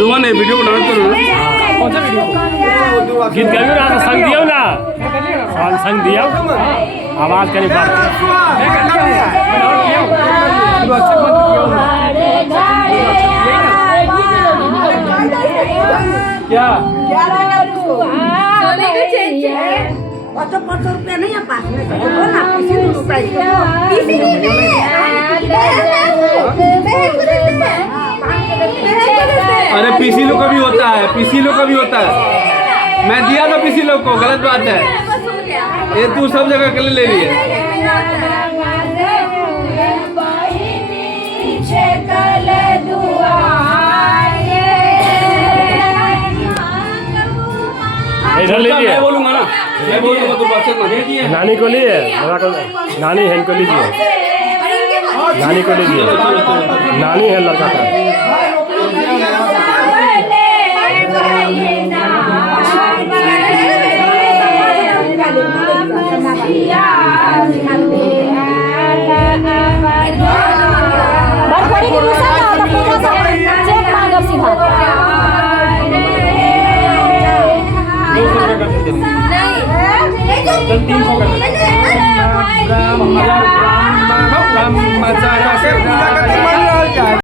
रोहन है वीडियो बनाना तो कौन सा वीडियो? गीत गाइयो ना संग दियो ना संग दियो आवाज करी बात मैं कर लिया हूं मैं और किया हूं तो अच्छे मत किया क्या सोने का चेंज है तो 500 रुपया नहीं है पास में से बोलो ना किसी को प्राइस किसी ने अरे पीसी लोग का भी होता है, पीसी लोग का भी होता है। मैं दिया था पीसी लोग को, गलत बात है। ये तू सब जगह के लिए ले रही है। इधर लीजिए मैं बोलूंगा ना, मैं बोलूंगा तो बात मत कीजिए। नानी को लिए नानी है इनको लीजिए नानी को लीजिए नानी है लड़का का चल 300 कर दे।